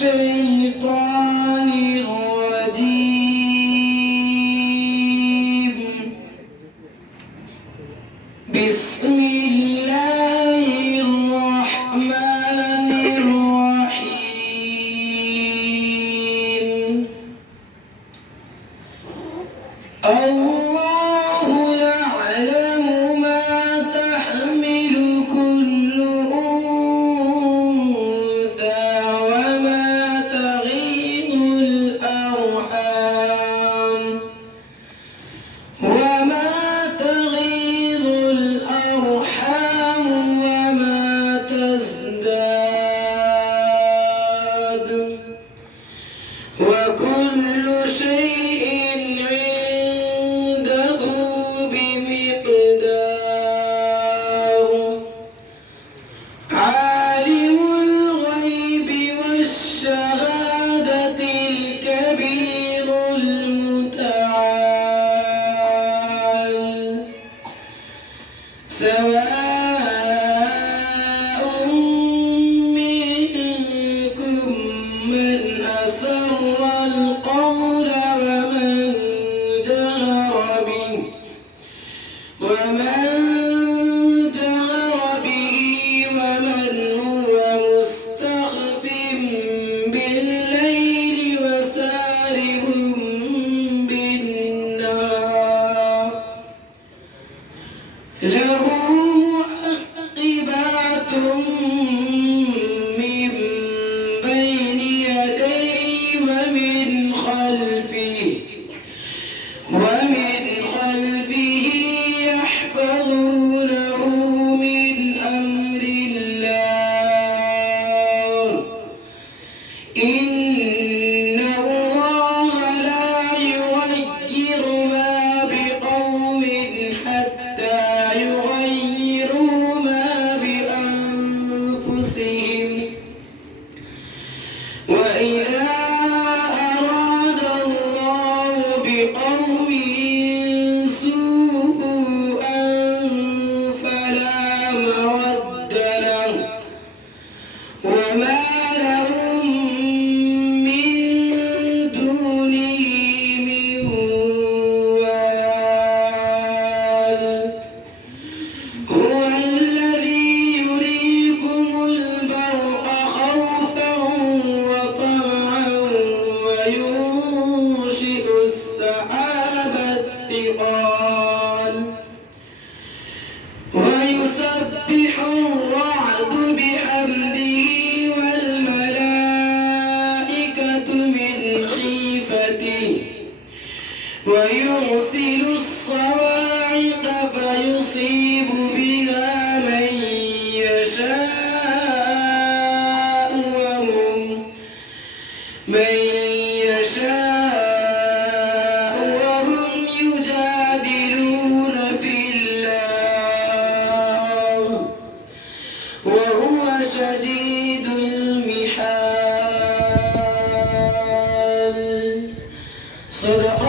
الشيطان الرجيم. بسم الله الرحمن الرحيم. الله يعلم ما تحمل كل أنثى وما تغيض الأرحام وما تزداد وكل شيء عنده بمقدار. عالم الغيب والشهادة الكبير المتعال. سواء منكم من أسر القول ومن جهر به ومن هو مستخف بالليل وسارب بالنهار. له معقبات من بين يديه ومن خلفه يحفظونه من أمر الله. إن الله لا يغير ما بقوم حتى يغيروا ما بأنفسهم. وإذا أراد الله بقوم سوءا فلا مرد له وما لهم من دونه من وال. هو الذي يريكم البرق خوفا وطمعا وينشئ السحاب الثقال. ويسبح الرعد بحمده والملائكة من خيفته ويرسل الصواعق فيصيب بها من يشاء وهم يجادلون في الله وهو شديد المحال. صدق